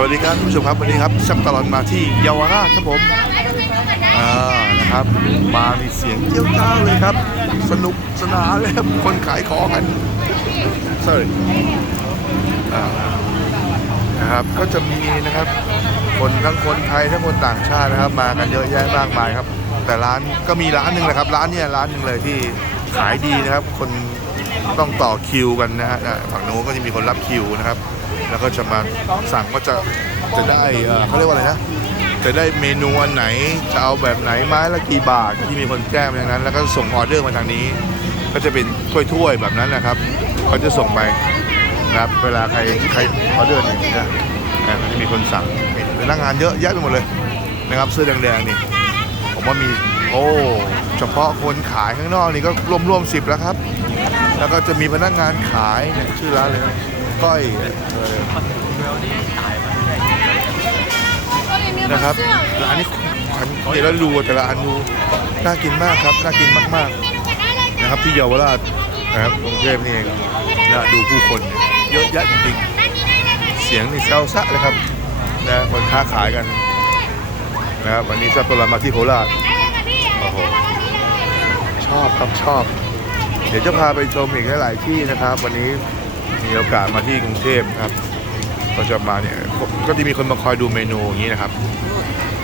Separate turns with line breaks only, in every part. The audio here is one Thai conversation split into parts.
สวัสดีครับผู้ชมครับวันนี้ครับชับตลอดมาที่เยาวราชครับผมอ่านะครับมามีเสียงเกี้ยวก้าวเลยครับ สนุกสนานเลยครับคนขายของกันเซอร์อ่านะครับก็จะมีนะครับ คนทั้งคนไทยทั้งคนต่างชาตินะครับ มากันเยอะแยะมากมายครับ แต่ร้านก็มีร้านหนึ่งแหละครับ ร้านเนี้ร้านหนึ่งเลยที่ขายดีนะครับ คนต้องต่อคิวกันนะฮะฝั่งโน้นก็จะมีคนรับคิวนะครับ แล้วก็จะมาสั่งก็จะจะได้เขาเรียกว่าอะไรนะจะได้เมนูอันไหนจะเอาแบบไหนไม้ละกี่บาทที่มีคนแจ้งมาอย่างนั้น แล้วก็ส่งออเดอร์มาทางนี้ ก็จะเป็นถ้วยๆแบบนั้นนะครับเขาจะส่งไปนะครับเวลาใครใครออเดอร์นี่นะนะก็จะมีคนสั่งพนักงานเยอะแยะไปหมดเลยนะครับเสื้อแดงๆนี่ผมว่ามีโอ้เฉพาะคนขายข้างนอกนี่ก็รวมๆสิบแล้วครับ แล้วก็จะมีพนักงานขายเนี่ยชื่อร้านเลยนะ ก้อยนะครับร้านนี้ฉันเดี๋ยวเราดูแต่ละอันดูน่ากินมากครับน่ากินมากๆนะครับที่เยาวราชนะครับกรุงเทพนี่เองนะดูผู้คนเยอะแยะจริงๆ เสียงนี่เซลซะเลยครับนะคนค้าขายกันนะครับวันนี้ซับตัวเรามาที่โคราชโอ้โหชอบครับชอบ เดี๋ยวจะพาไปชมอีกหลายๆที่นะครับ วันนี้ มีโอกาสมาที่กรุงเทพครับ ก็จะมาเนี่ยก็จะมีคนมาคอยดูเมนูอย่างนี้นะครับ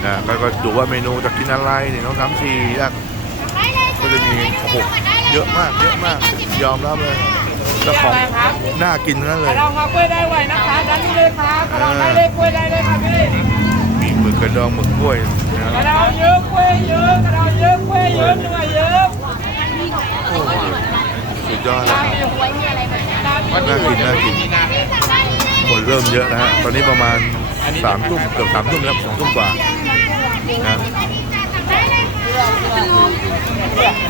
นะก็ก็ดูว่าเมนูจะกินอะไรเนี่ยน้องน้ำซีอยากก็จะมีโอ้โหเยอะมากเยอะมากยอมรับเลยแล้วของน่ากินทั้งนั้นเลย
เราครับกล้วยได้ไวนะคะด้านนี้เลยครับกระดองได้เลยกล้วยได้เลยครับพี่
มีหมึกกระดองหมึกกล้วยนะ
กระดองเยอะกล้วยเยอะกระดองเยอะกล้วยเยอะเนื้อเยอะ
โอ้โหสุดยอดเลยครับ น่ากินน่ากินคนเริ่มเยอะนะฮะตอนนี้ประมาณสามทุ่มเกือบสามทุ่มแล้วสองทุ่มกว่านะ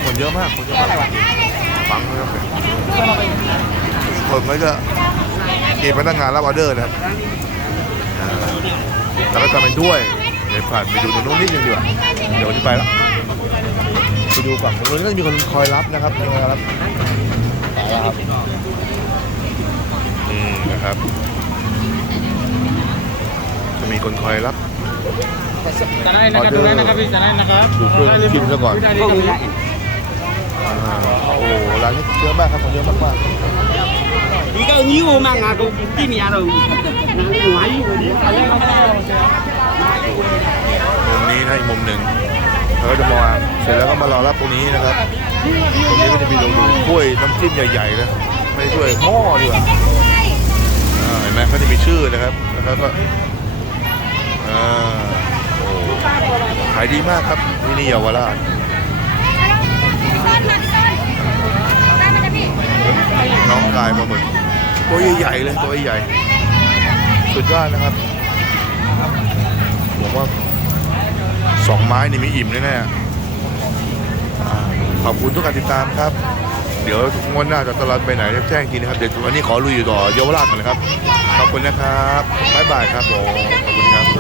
คนเยอะมากคนเยอะมากฟังเลยครับคนก็จะมีพนักงานรับออเดอร์นะครับอ่าแล้วก็จะเป็นด้วยเดี๋ยวผ่านไปดูตรงนู้นนิดนึงดีกว่าเดี๋ยวนี้ไปแล้วไปดูฝั่งตรงนู้นก็มีคนคอยรับนะครับมีคนคอยรับไปแล้วครับ นะครับ จะมีคนคอยรับ
จะได้นะครับดูได้นะครับพี่จะได้นะครับ
ดูเครื่องชิมซะก่อนโอ้ร้านนี้เยอะมากครับผมเยอะมากๆนี่ก็ยิ้วมาก
งากูที่มีอะไรหัวยิ้
วมุมนี้นะอีกมุมหนึ่งเล้วก็จะมาเสร็จแล้วก็มารอรับตรงนี้นะครับตรงนี้ก็จะมีตรงกล้วยน้ำจิ้มใหญ่ๆนะไม่ถ้วยหม้อดีกว่า เห็นไหมเขาจะมีชื่อนะครับแล้วก็อ่าโอ้ขายดีมากครับที่นี่เยาวราชน้องกายปลาหมึกตัวใหญ่ๆเลยตัวใหญ่สุดยอดนะครับผมว่าสองไม้นี่มีอิ่มแน่ๆขอบคุณทุกการติดตามครับ เดี๋ยวงวดหน้าจะตลอดไปไหนจะแจ้งทีนะครับ เดี๋ยววันนี้ขอลุยอยู่ต่อเยาวราชก่อนนะครับ ขอบคุณนะครับ บ๊ายบายครับผม ขอบคุณครับ